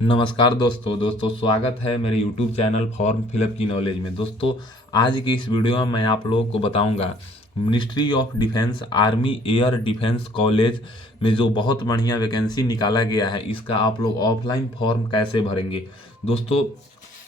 नमस्कार दोस्तों स्वागत है मेरे YouTube चैनल फॉर्म फिलअप की नॉलेज में। दोस्तों आज की इस वीडियो में मैं आप लोगों को बताऊंगा ministry of defence army air defence college में जो बहुत बढ़िया वैकेंसी निकाला गया है, इसका आप लोग ऑफलाइन फॉर्म कैसे भरेंगे। दोस्तों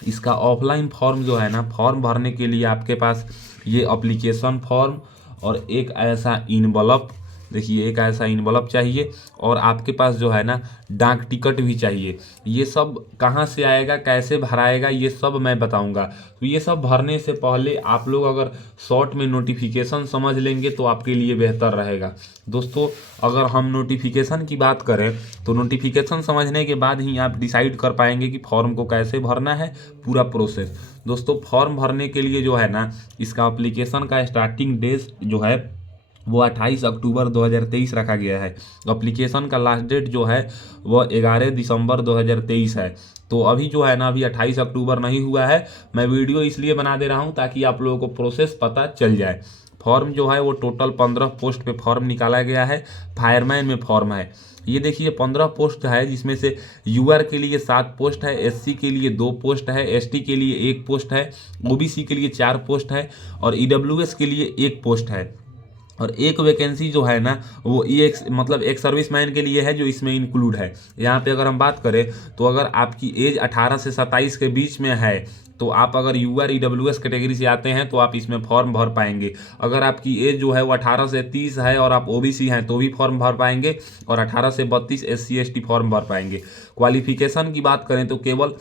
इसका ऑफलाइन फॉर्म जो है ना, फॉर्म भरने के लिए आपके पास ये अप्लीकेशन फॉर्म और एक ऐसा इनवलप, देखिए एक ऐसा इनवलप चाहिए और आपके पास जो है ना डाक टिकट भी चाहिए। ये सब कहाँ से आएगा, कैसे भराएगा, ये सब मैं बताऊंगा। तो ये सब भरने से पहले आप लोग अगर शॉर्ट में नोटिफिकेशन समझ लेंगे तो आपके लिए बेहतर रहेगा। दोस्तों अगर हम नोटिफिकेशन की बात करें तो नोटिफिकेशन समझने के बाद ही आप डिसाइड कर पाएंगे कि फॉर्म को कैसे भरना है, पूरा प्रोसेस। दोस्तों फॉर्म भरने के लिए जो है ना, इसका एप्लीकेशन का स्टार्टिंग डेट जो है वो 28 अक्टूबर 2023 रखा गया है। एप्लीकेशन का लास्ट डेट जो है वो 11 दिसंबर 2023 है। तो अभी जो है ना, अभी 28 अक्टूबर नहीं हुआ है। मैं वीडियो इसलिए बना दे रहा हूँ ताकि आप लोगों को प्रोसेस पता चल जाए। फॉर्म जो है वो टोटल 15 पोस्ट पे फॉर्म निकाला गया है। फायरमैन में फॉर्म है, ये देखिए 15 पोस्ट है, जिसमें से यूआर के लिए 7 पोस्ट है, एससी के लिए 2 पोस्ट है, एसटी के लिए 1 पोस्ट है, ओबीसी के लिए 4 पोस्ट है और ईडब्ल्यूएस के लिए 1 पोस्ट है। और एक वैकेंसी जो है ना वो ये एक सर्विसमैन के लिए है जो इसमें इंक्लूड है। यहाँ पे अगर हम बात करें तो अगर आपकी एज 18 से 27 के बीच में है तो आप अगर यूआर ईडब्ल्यूएस कैटेगरी से आते हैं तो आप इसमें फॉर्म भर पाएंगे। अगर आपकी एज जो है वो 18 से 30 है और आप ओबीसी हैं तो भी फॉर्म भर पाएंगे और 18 से 32 एससी एसटी फॉर्म भर पाएंगे। क्वालिफिकेशन की बात करें तो केवल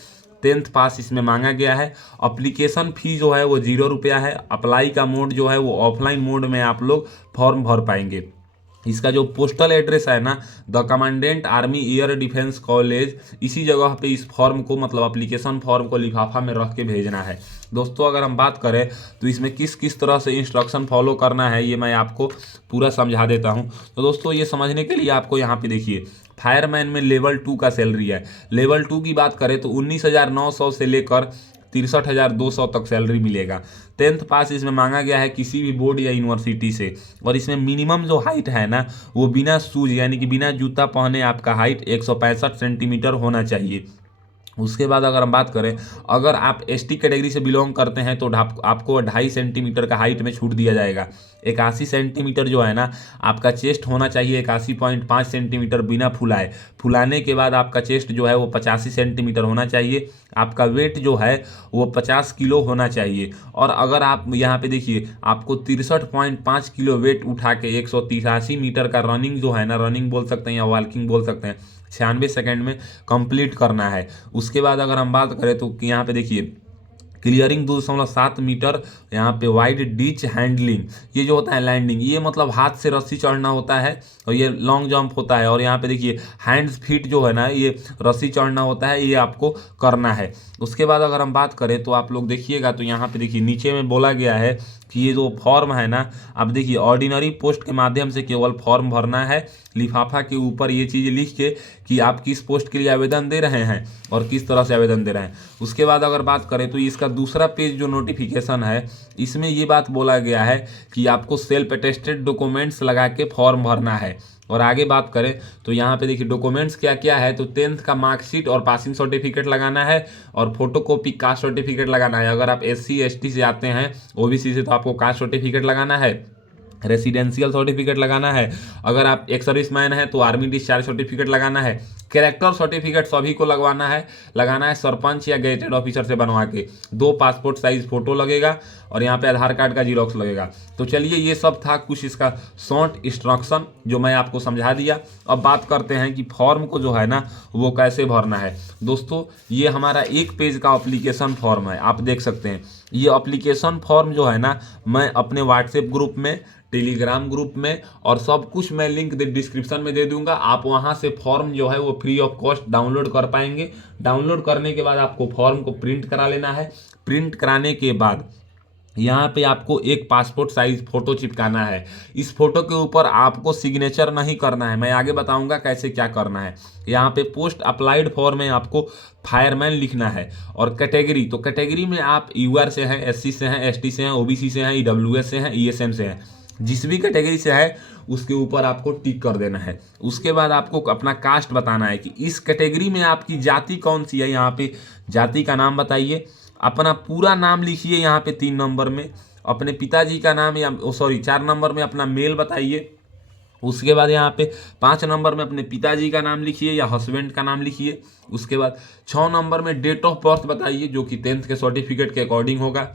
10th पास इसमें मांगा गया है। अप्लीकेशन फ़ी जो है वो 0 रुपया है। अप्लाई का मोड जो है वो ऑफलाइन मोड में आप लोग फॉर्म भर पाएंगे। इसका जो पोस्टल एड्रेस है ना, the commandant army air defence college, इसी जगह पे इस फॉर्म को मतलब एप्लीकेशन फॉर्म को लिफाफा में रख के भेजना है। दोस्तों अगर हम बात करें तो इसमें किस किस तरह से इंस्ट्रक्शन फॉलो करना है ये मैं आपको पूरा समझा देता हूँ। तो दोस्तों ये समझने के लिए आपको यहाँ पे देखिए, फायरमैन में लेवल 2 का सैलरी है। लेवल 2 की बात करें तो 19,900 से लेकर 63,200 तक सैलरी मिलेगा। 10th पास इसमें मांगा गया है किसी भी बोर्ड या यूनिवर्सिटी से। और इसमें मिनिमम जो हाइट है ना वो बिना शूज यानी कि बिना जूता पहने आपका हाइट 165 सेंटीमीटर होना चाहिए। उसके बाद अगर हम बात करें, अगर आप एसटी कैटेगरी से बिलोंग करते हैं तो आपको 2.5 सेंटीमीटर का हाइट में छूट दिया जाएगा। 81 सेंटीमीटर जो है ना आपका चेस्ट होना चाहिए, 81.5 सेंटीमीटर बिना फुलाए। फुलाने के बाद आपका चेस्ट जो है वो 85 सेंटीमीटर होना चाहिए। आपका वेट जो है वो 50 किलो होना चाहिए। और अगर आप यहाँ पे देखिए, आपको 63.5 किलो वेट उठा के 183 मीटर का रनिंग जो है ना, रनिंग बोल सकते हैं या वॉकिंग बोल सकते हैं, 96 सेकंड में कंप्लीट करना है। उसके बाद अगर हम बात करें तो यहाँ पे देखिए, क्लियरिंग 2.7 मीटर, यहाँ पे वाइड डिच हैंडलिंग, ये जो होता है लैंडिंग, ये मतलब हाथ से रस्सी चढ़ना होता है और ये लॉन्ग जंप होता है। और यहाँ पे देखिए हैंड्स फीट जो है ना, ये रस्सी चढ़ना होता है, ये आपको करना है। उसके बाद अगर हम बात करें तो आप लोग देखिएगा तो यहाँ पे देखिए नीचे में बोला गया है कि ये जो फॉर्म है ना, अब देखिए ऑर्डिनरी पोस्ट के माध्यम से केवल फॉर्म भरना है। लिफाफा के ऊपर ये चीज़ लिख के कि आप किस पोस्ट के लिए आवेदन दे रहे हैं और किस तरह से आवेदन दे रहे हैं। उसके बाद अगर बात करें तो इसका दूसरा पेज जो नोटिफिकेशन है, इसमें ये बात बोला गया है कि आपको सेल्फ अटेस्टेड डॉक्यूमेंट्स लगा के फॉर्म भरना है। और आगे बात करें तो यहाँ पे देखिए डॉक्यूमेंट्स क्या क्या है, तो 10th का मार्कशीट और पासिंग सर्टिफिकेट लगाना है और फोटोकॉपी कास्ट सर्टिफिकेट लगाना है। अगर आप एससी एसटी से आते हैं, ओबीसी से, तो आपको कास्ट सर्टिफिकेट लगाना है, रेसिडेंशियल सर्टिफिकेट लगाना है। अगर आप एक सर्विसमैन हैं तो आर्मी डिस्चार्ज सर्टिफिकेट लगाना है। कैरेक्टर सर्टिफिकेट सभी को लगाना है सरपंच या गेजेटेड ऑफिसर से बनवा के। 2 पासपोर्ट साइज फोटो लगेगा और यहाँ पे आधार कार्ड का जीरोक्स लगेगा। तो चलिए ये सब था कुछ इसका शॉर्ट इंस्ट्रक्शन जो मैं आपको समझा दिया। अब बात करते हैं कि फॉर्म को जो है ना वो कैसे भरना है। दोस्तों ये हमारा 1 पेज का एप्लीकेशन फॉर्म है, आप देख सकते हैं। ये एप्लीकेशन फॉर्म जो है ना, मैं अपने व्हाट्सएप ग्रुप में, टेलीग्राम ग्रुप में और सब कुछ मैं लिंक डिस्क्रिप्शन में दे दूंगा। आप वहां से फॉर्म जो है वो फ्री ऑफ कॉस्ट डाउनलोड कर पाएंगे। डाउनलोड करने के बाद आपको फॉर्म को प्रिंट करा लेना है। प्रिंट कराने के बाद यहाँ पे आपको एक पासपोर्ट साइज फोटो चिपकाना है। इस फोटो के ऊपर आपको सिग्नेचर नहीं करना है, मैं आगे बताऊंगा कैसे क्या करना है। यहाँ पे पोस्ट अप्लाइड फॉर में आपको फायरमैन लिखना है। और कैटेगरी, तो कैटेगरी में आप यूआर से हैं, एससी से हैं, एसटी से हैं, ओबीसी से हैं, ईडब्ल्यूएस से हैं, ईएसएम से हैं। जिस भी कैटेगरी से है उसके ऊपर आपको टिक कर देना है। उसके बाद आपको अपना कास्ट बताना है कि इस कैटेगरी में आपकी जाति कौन सी है। यहाँ पे जाति का नाम बताइए, अपना पूरा नाम लिखिए यहाँ पे 3 नंबर में, अपने पिताजी का नाम या 4 नंबर में अपना मेल बताइए। उसके बाद यहाँ पे 5 नंबर में अपने पिताजी का नाम लिखिए या हस्बैंड का नाम लिखिए। उसके बाद 6 नंबर में डेट ऑफ बर्थ बताइए जो कि 10th के सर्टिफिकेट के अकॉर्डिंग होगा।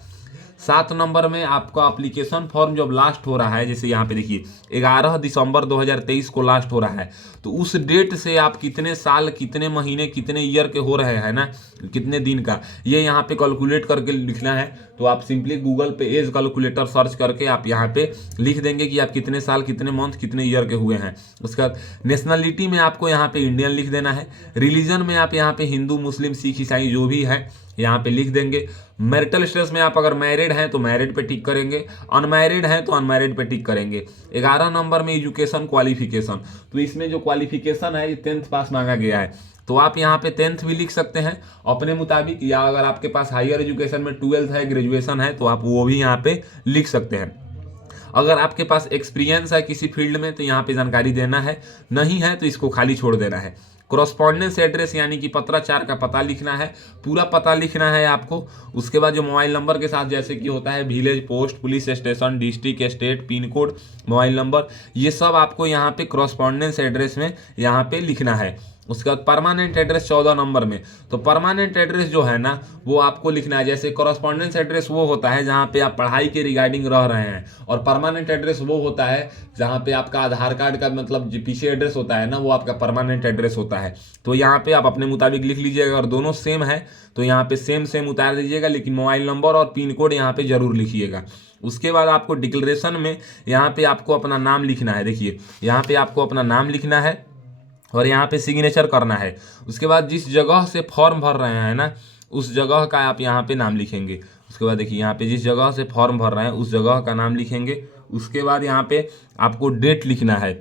7 नंबर में आपका एप्लीकेशन फॉर्म जब लास्ट हो रहा है, जैसे यहाँ पे देखिए 11 दिसंबर 2023 को लास्ट हो रहा है, तो उस डेट से आप कितने साल, कितने महीने, कितने ईयर के हो रहे हैं ना, कितने दिन का, ये यहाँ पे कैलकुलेट करके लिखना है। तो आप सिंपली गूगल पे एज कैलकुलेटर सर्च करके आप यहाँ पे लिख देंगे कि आप कितने साल, कितने मंथ, कितने ईयर के हुए हैं। उसके बाद नेशनलिटी में आपको यहाँ पे इंडियन लिख देना है। रिलीजन में आप यहाँ पे हिंदू, मुस्लिम, सिख, ईसाई जो भी है यहाँ पे लिख देंगे। मैरिटल स्टेटस में आप अगर मैरिड हैं तो मैरिड पे टिक करेंगे, अनमैरिड हैं तो अनमैरिड पे टिक करेंगे। 11 नंबर में एजुकेशन क्वालिफिकेशन, तो इसमें जो क्वालिफिकेशन है ये 10th पास मांगा गया है, तो आप यहाँ पे 10th भी लिख सकते हैं अपने मुताबिक, या अगर आपके पास हायर एजुकेशन में 12th है, ग्रेजुएशन है, तो आप वो भी यहाँ पे लिख सकते हैं। अगर आपके पास एक्सपीरियंस है किसी फील्ड में तो यहाँ पे जानकारी देना है, नहीं है तो इसको खाली छोड़ देना है। कॉरस्पॉन्डेंस एड्रेस यानी कि पत्राचार का पता लिखना है, पूरा पता लिखना है आपको। उसके बाद जो मोबाइल नंबर के साथ जैसे कि होता है village, post, police station, district, state, pin code, mobile number, ये सब आपको यहाँ पे कॉरस्पॉन्डेंस एड्रेस में यहाँ पे लिखना है। उसके बाद परमानेंट एड्रेस 14 नंबर में, तो परमानेंट एड्रेस जो है ना वो आपको लिखना है। जैसे कॉरस्पॉन्डेंस एड्रेस वो होता है जहाँ पे आप पढ़ाई के रिगार्डिंग रह रहे हैं, और परमानेंट एड्रेस वो होता है जहाँ पे आपका आधार कार्ड का मतलब जो पीछे एड्रेस होता है ना वो आपका परमानेंट एड्रेस होता है। तो यहाँ पे आप अपने मुताबिक लिख लीजिएगा, अगर दोनों सेम है तो यहाँ पे सेम सेम उतार दीजिएगा, लेकिन मोबाइल नंबर और पिन कोड यहाँ पे जरूर लिखिएगा। उसके बाद आपको डिक्लेरेशन में यहाँ पे आपको अपना नाम लिखना है। देखिए यहाँ पे आपको अपना नाम लिखना है और यहाँ पे सिग्नेचर करना है। उसके बाद जिस जगह से फॉर्म भर रहे हैं ना उस जगह का आप यहाँ पे नाम लिखेंगे। उसके बाद देखिए यहाँ पे जिस जगह से फॉर्म भर रहे हैं उस जगह का नाम लिखेंगे। उसके बाद यहाँ पे आपको डेट लिखना है।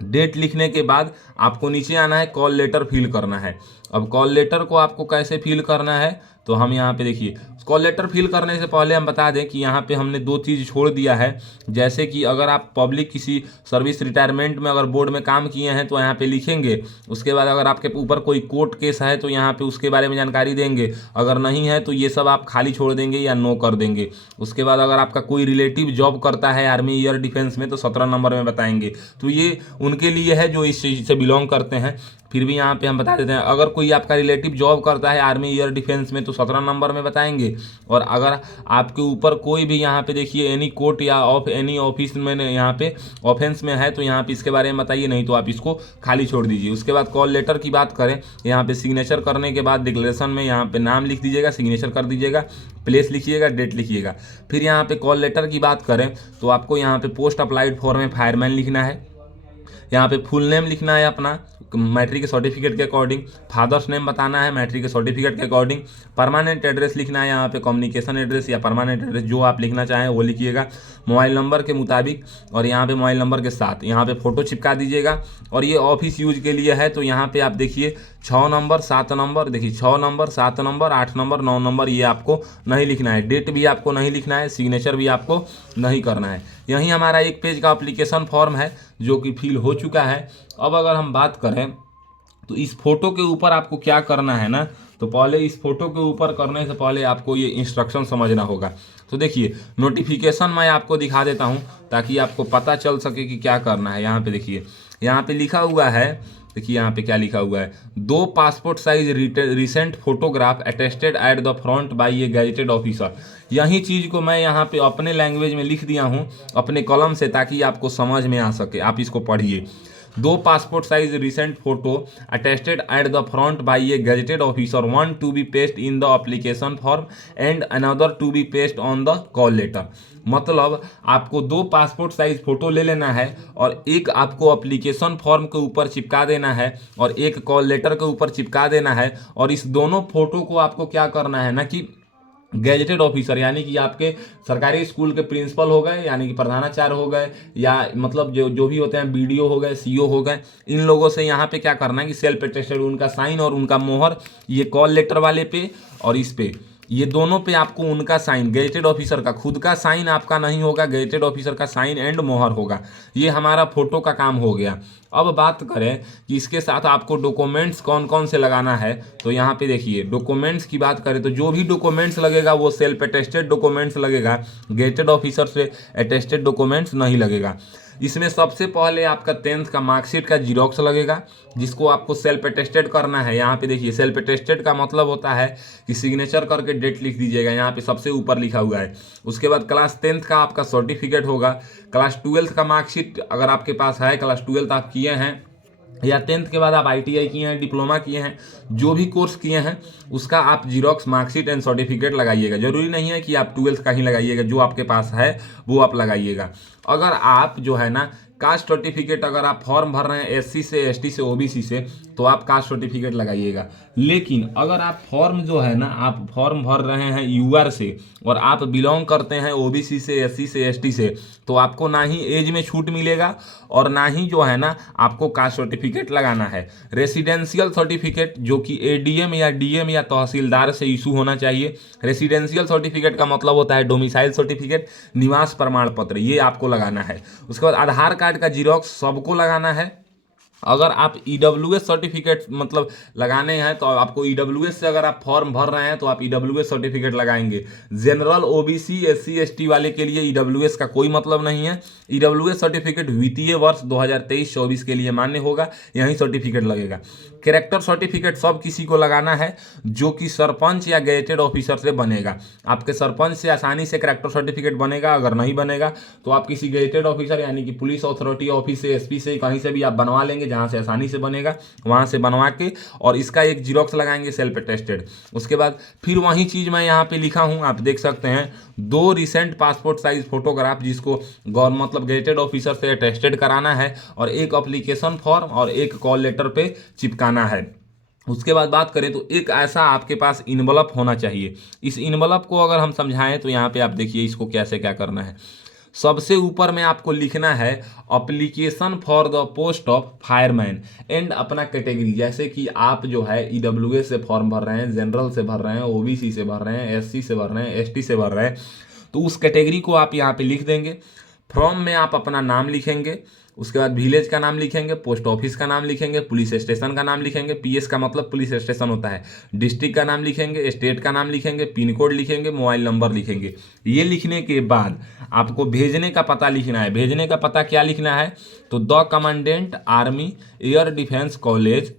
डेट लिखने के बाद आपको नीचे आना है, कॉल लेटर फिल करना है। अब कॉल लेटर को आपको कैसे फिल करना है तो हम यहाँ पे देखिए, कॉल लेटर फिल करने से पहले हम बता दें कि यहाँ पे हमने 2 चीज़ छोड़ दिया है। जैसे कि अगर आप पब्लिक किसी सर्विस रिटायरमेंट में अगर बोर्ड में काम किए हैं तो यहाँ पे लिखेंगे। उसके बाद अगर आपके ऊपर कोई कोर्ट केस है तो यहाँ पे उसके बारे में जानकारी देंगे, अगर नहीं है तो ये सब आप खाली छोड़ देंगे या नो कर देंगे। उसके बाद अगर आपका कोई रिलेटिव जॉब करता है आर्मी, एयर, डिफेंस में तो 17 नंबर में बताएंगे, तो ये उनके लिए है जो इस चीज़ से बिलोंग करते हैं। फिर भी यहाँ पे हम बता देते हैं, अगर कोई आपका रिलेटिव जॉब करता है आर्मी, एयर, डिफेंस में तो 17 नंबर में बताएंगे। और अगर आपके ऊपर कोई भी यहाँ पे देखिए एनी कोर्ट या ऑफ एनी ऑफिस में यहाँ पे ऑफेंस में है तो यहाँ पे इसके बारे में बताइए, नहीं तो आप इसको खाली छोड़ दीजिए। उसके बाद कॉल लेटर की बात करें, यहाँ पे सिग्नेचर करने के बाद डिक्लेरेशन में यहाँ पे नाम लिख दीजिएगा, सिग्नेचर कर दीजिएगा, प्लेस लिखिएगा, डेट लिखिएगा। फिर यहाँ पे कॉल लेटर की बात करें तो आपको यहाँ पे पोस्ट अप्लाइड फॉर में फायरमैन लिखना है। यहाँ पे फुल नेम लिखना है अपना मैट्रिक के सर्टिफिकेट के अकॉर्डिंग, फादर्स नेम बताना है मैट्रिक के सर्टिफिकेट के अकॉर्डिंग, परमानेंट एड्रेस लिखना है यहाँ पे कम्युनिकेशन एड्रेस या परमानेंट एड्रेस जो आप लिखना चाहें वो लिखिएगा मोबाइल नंबर के मुताबिक, और यहाँ पे मोबाइल नंबर के साथ यहाँ पे फोटो चिपका दीजिएगा। और ये ऑफिस यूज के लिए है तो यहाँ पे आप देखिए 6 नंबर 7 नंबर, देखिए 6 नंबर 7 नंबर 8 नंबर 9 नंबर ये आपको नहीं लिखना है, डेट भी आपको नहीं लिखना है, सिग्नेचर भी आपको नहीं करना है। यही हमारा 1 पेज का एप्लीकेशन फॉर्म है जो कि फिल हो चुका है। अब अगर हम बात करें तो इस फोटो के ऊपर आपको क्या करना है ना, तो पहले इस फोटो के ऊपर करने से पहले आपको ये इंस्ट्रक्शन समझना होगा। तो देखिए नोटिफिकेशन मैं आपको दिखा देता हूँ ताकि आपको पता चल सके कि क्या करना है। यहाँ पे देखिए, यहाँ पे लिखा हुआ है, देखिए यहाँ पे क्या लिखा हुआ है, 2 passport size recent photograph attested at the front by a gazetted officer. यही चीज़ को मैं यहाँ पे अपने लैंग्वेज में लिख दिया हूँ अपने कलम से ताकि आपको समझ में आ सके, आप इसको पढ़िए। 2 passport size recent photo attested at the front by a gazetted officer, 1 to be paste in the application form and another to be paste on the call letter. मतलब आपको 2 पासपोर्ट साइज फोटो ले लेना है और एक आपको application form के ऊपर चिपका देना है और एक कॉल लेटर के ऊपर चिपका देना है। और इस दोनों फोटो को आपको क्या करना है ना कि गैजेटेड ऑफिसर यानी कि आपके सरकारी स्कूल के प्रिंसिपल हो गए यानी कि प्रधानाचार्य हो गए या मतलब जो भी होते हैं बीडीओ हो गए, सीओ हो गए, इन लोगों से यहाँ पे क्या करना है कि सेल्फ अटेस्टेड उनका साइन और उनका मोहर ये कॉल लेटर वाले पे और इस पे ये दोनों पे आपको उनका साइन, गेजेटेड ऑफिसर का खुद का साइन आपका नहीं होगा, गेजेटेड ऑफिसर का साइन एंड मोहर होगा। ये हमारा फोटो का काम हो गया। अब बात करें कि इसके साथ आपको डॉक्यूमेंट्स कौन कौन से लगाना है, तो यहाँ पे देखिए डॉक्यूमेंट्स की बात करें तो जो भी डॉक्यूमेंट्स लगेगा वो सेल्फ अटेस्टेड डॉक्यूमेंट्स लगेगा, गेजेटेड ऑफिसर से अटेस्टेड डॉक्यूमेंट्स नहीं लगेगा। इसमें सबसे पहले आपका 10th का मार्कशीट का जीरोक्स लगेगा, जिसको आपको सेल्फ अटेस्टेड करना है। यहाँ पे देखिए सेल्फ अटेस्टेड का मतलब होता है कि सिग्नेचर करके डेट लिख दीजिएगा, यहाँ पे सबसे ऊपर लिखा हुआ है। उसके बाद क्लास 10th का आपका सर्टिफिकेट होगा, क्लास 12th का मार्कशीट अगर आपके पास है, क्लास 12th आप किए हैं या 10th के बाद आप ITI किए हैं, डिप्लोमा किए हैं, जो भी कोर्स किए हैं उसका आप जीरोक्स मार्कशीट एंड सर्टिफिकेट लगाइएगा। जरूरी नहीं है कि आप 12th का ही लगाइएगा, जो आपके पास है वो आप लगाइएगा। अगर आप जो है ना कास्ट सर्टिफिकेट, अगर आप फॉर्म भर रहे हैं SC से, ST से, OBC से, तो आप कास्ट सर्टिफिकेट लगाइएगा। लेकिन अगर आप फॉर्म जो है ना आप फॉर्म भर रहे हैं UR से और आप बिलोंग करते हैं OBC से, SC से, ST से, तो आपको ना ही एज में छूट मिलेगा और ना ही जो है ना आपको कास्ट सर्टिफिकेट लगाना है। रेसिडेंशियल सर्टिफिकेट जो कि ADM या DM या तहसीलदार से इशू होना चाहिए। रेसिडेंशियल सर्टिफिकेट का मतलब होता है डोमिसाइल सर्टिफिकेट, निवास प्रमाण पत्र, ये आपको लगाना है। उसके बाद आधार कार्ड का जीरोक्स सबको लगाना है। अगर आप EWS सर्टिफिकेट मतलब लगाने हैं तो आपको EWS से अगर आप फॉर्म भर रहे हैं तो आप EWS सर्टिफिकेट लगाएंगे। जनरल OBC SC ST वाले के लिए EWS का कोई मतलब नहीं है। EWS सर्टिफिकेट वित्तीय वर्ष 2023-24 के लिए मान्य होगा, यही सर्टिफिकेट लगेगा। कैरेक्टर सर्टिफिकेट सब किसी को लगाना है जो कि सरपंच या गेजेटेड ऑफिसर से बनेगा। आपके सरपंच से आसानी से कैरेक्टर सर्टिफिकेट बनेगा, अगर नहीं बनेगा तो आप किसी गेजेटेड ऑफिसर यानी कि पुलिस अथॉरिटी ऑफिस से, SP से, कहीं से भी आप बनवा लेंगे, जहाँ से आसानी से बनेगा वहाँ से बनवा के और इसका एक जीरोक्स लगाएंगे सेल्फ अटेस्टेड। उसके बाद फिर वही चीज़ मैं यहाँ पे लिखा हूँ, आप देख सकते हैं, 2 रिसेंट पासपोर्ट साइज फोटोग्राफ जिसको मतलब गेजेटेड ऑफिसर से अटेस्टेड कराना है, और एक एप्लीकेशन फॉर्म और एक कॉल लेटर पे चिपकाना है। उसके बाद बात करें तो एक ऐसा आपके पास इन्वलप होना चाहिए। इस इन्वलप को अगर हम समझाएं तो यहाँ पे आप देखिए इसको कैसे क्या करना है। सबसे ऊपर में आपको लिखना है application for the post of fireman and अपना कैटेगरी, जैसे कि आप जो है EWS से फॉर्म भर रहे हैं, जनरल से भर रहे हैं, OBC से भर रहे हैं, SC से भर रहे हैं, ST से भर रहे हैं, तो उस कैटेगरी को आप यहाँ पे लिख देंगे। फॉर्म में आप अपना नाम लिखेंगे, उसके बाद विलेज का नाम लिखेंगे, पोस्ट ऑफिस का नाम लिखेंगे, पुलिस स्टेशन का नाम लिखेंगे, PS का मतलब पुलिस स्टेशन होता है, डिस्ट्रिक्ट का नाम लिखेंगे, स्टेट का नाम लिखेंगे, पिन कोड लिखेंगे, मोबाइल नंबर लिखेंगे। ये लिखने के बाद आपको भेजने का पता लिखना है। भेजने का पता क्या लिखना है, तो the commandant army air defence college,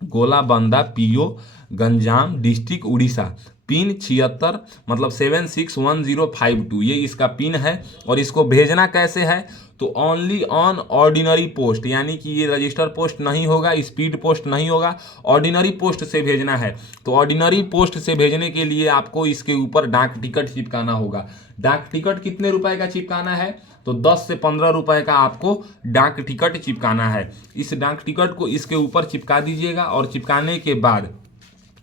Golabandha, PO Ganjam, district Orissa, pin 76 मतलब 761052, ये इसका पिन है। और इसको भेजना कैसे है, तो ओनली ऑन ऑर्डिनरी पोस्ट, यानी कि ये रजिस्टर पोस्ट नहीं होगा, स्पीड पोस्ट नहीं होगा, ऑर्डिनरी पोस्ट से भेजना है। तो ऑर्डिनरी पोस्ट से भेजने के लिए आपको इसके ऊपर डाक टिकट चिपकाना होगा। डाक टिकट कितने रुपए का चिपकाना है, तो 10 से 15 रुपए का आपको डाक टिकट चिपकाना है। इस डाक टिकट को इसके ऊपर चिपका दीजिएगा और चिपकाने के बाद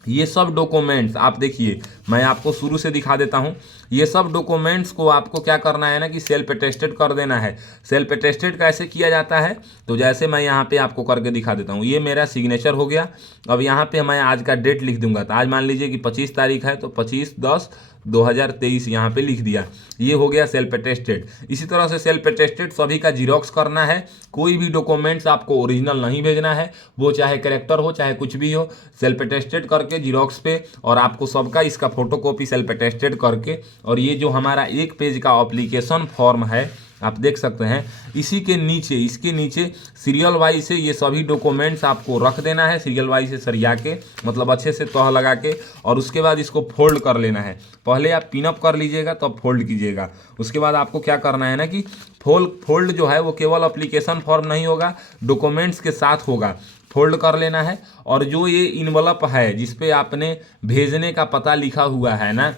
ये सब डॉक्यूमेंट्स आप देखिए, मैं आपको शुरू से दिखा देता हूँ। ये सब डॉक्यूमेंट्स को आपको क्या करना है ना कि सेल्फ अटेस्टेड कर देना है। सेल्फ अटेस्टेड कैसे किया जाता है, तो जैसे मैं यहाँ पे आपको करके दिखा देता हूँ। ये मेरा सिग्नेचर हो गया। अब यहाँ पे मैं आज का डेट लिख दूंगा, तो आज मान लीजिए कि 25 तारीख है, तो 25/10/2023 यहाँ पे लिख दिया। ये हो गया सेल्फ अटेस्टेड। इसी तरह से सेल्फ अटेस्टेड सभी का जीरोक्स करना है। कोई भी डॉक्यूमेंट्स आपको ओरिजिनल नहीं भेजना है, वो चाहे कैरेक्टर हो चाहे कुछ भी हो, सेल्फ अटेस्टेड करके जीरोक्स पे, और आपको सबका इसका फोटोकॉपी सेल्फ अटेस्टेड करके, और ये जो हमारा 1 पेज का एप्लीकेशन फॉर्म है आप देख सकते हैं, इसी के नीचे, इसके नीचे सीरियल वाइज से ये सभी डॉक्यूमेंट्स आपको रख देना है, सीरियल वाइज से सरिया के, मतलब अच्छे से तह लगा के, और उसके बाद इसको फोल्ड कर लेना है। पहले आप पिनअप कर लीजिएगा तब फोल्ड कीजिएगा। उसके बाद आपको क्या करना है ना कि फोल्ड जो है वो केवल एप्लीकेशन फॉर्म नहीं होगा, डॉक्यूमेंट्स के साथ होगा। फोल्ड कर लेना है, और जो ये इन्वलप है जिसपे आपने भेजने का पता लिखा हुआ है ना,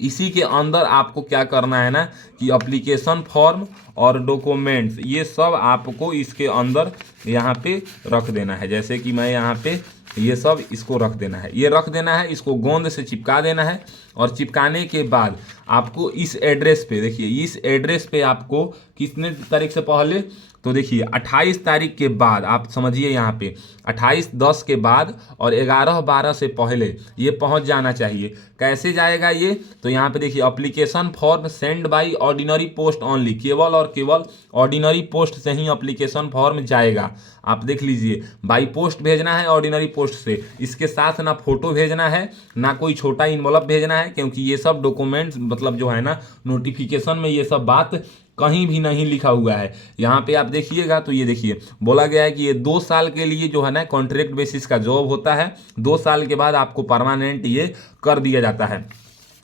इसी के अंदर आपको क्या करना है ना कि एप्लीकेशन फॉर्म और डॉक्यूमेंट्स ये सब आपको इसके अंदर यहाँ पे रख देना है। जैसे कि मैं यहाँ पे ये सब इसको रख देना है, ये रख देना है, इसको गोंद से चिपका देना है। और चिपकाने के बाद आपको इस एड्रेस पे, देखिए इस एड्रेस पे आपको कितने तारीख से पहले, तो देखिए 28 तारीख के बाद, आप समझिए यहाँ पे 28/10 के बाद और 11/12 से पहले ये पहुँच जाना चाहिए। कैसे जाएगा ये, तो यहाँ पे देखिए application form send by ordinary post only, केवल और केवल ऑर्डिनरी पोस्ट से ही अप्लीकेशन फॉर्म जाएगा। आप देख लीजिए, बाई पोस्ट भेजना है ऑर्डिनरी पोस्ट से, इसके साथ ना फोटो भेजना है ना कोई छोटा इन्वॉल्व भेजना है, क्योंकि ये सब डॉक्यूमेंट्स मतलब जो है ना नोटिफिकेशन में ये सब बात कहीं भी नहीं लिखा हुआ है। यहाँ पे आप देखिएगा तो ये देखिए बोला गया है कि ये 2 साल के लिए जो है ना कॉन्ट्रैक्ट बेसिस का जॉब होता है, 2 साल के बाद आपको परमानेंट ये कर दिया जाता है।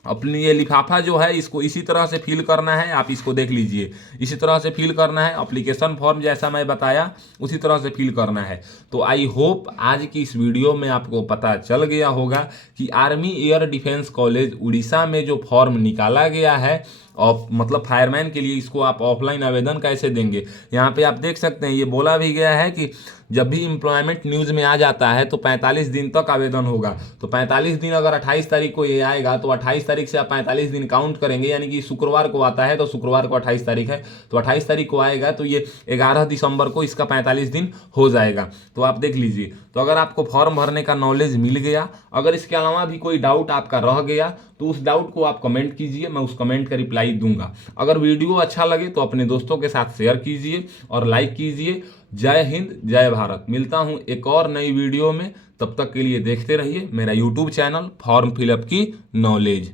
अपनी ये लिफाफा जो है इसको इसी तरह से फिल करना है, आप इसको देख लीजिए, इसी तरह से फिल करना है, एप्लीकेशन फॉर्म जैसा मैं बताया उसी तरह से फिल करना है। तो आई होप आज की इस वीडियो में आपको पता चल गया होगा कि army air defence college Orissa में जो फॉर्म निकाला गया है और मतलब फायरमैन के लिए, इसको आप ऑफलाइन आवेदन कैसे देंगे। यहाँ पे आप देख सकते हैं ये बोला भी गया है कि जब भी एम्प्लॉयमेंट न्यूज़ में आ जाता है तो 45 दिन तक आवेदन होगा। तो 45 दिन अगर 28 तारीख को ये आएगा तो 28 तारीख से आप 45 दिन काउंट करेंगे, यानी कि शुक्रवार को आता है तो शुक्रवार को 28 तारीख है, तो 28 तारीख को आएगा तो ये 11 दिसंबर को इसका 45 दिन हो जाएगा। तो आप देख लीजिए, तो अगर आपको फॉर्म भरने का नॉलेज मिल गया, अगर इसके अलावा भी कोई डाउट आपका रह गया तो उस डाउट को आप कमेंट कीजिए, मैं उस कमेंट का रिप्लाई दूंगा। अगर वीडियो अच्छा लगे तो अपने दोस्तों के साथ शेयर कीजिए और लाइक कीजिए। जय हिंद, जय भारत। मिलता हूं एक और नई वीडियो में, तब तक के लिए देखते रहिए मेरा यूट्यूब चैनल फॉर्म फिलअप की नॉलेज।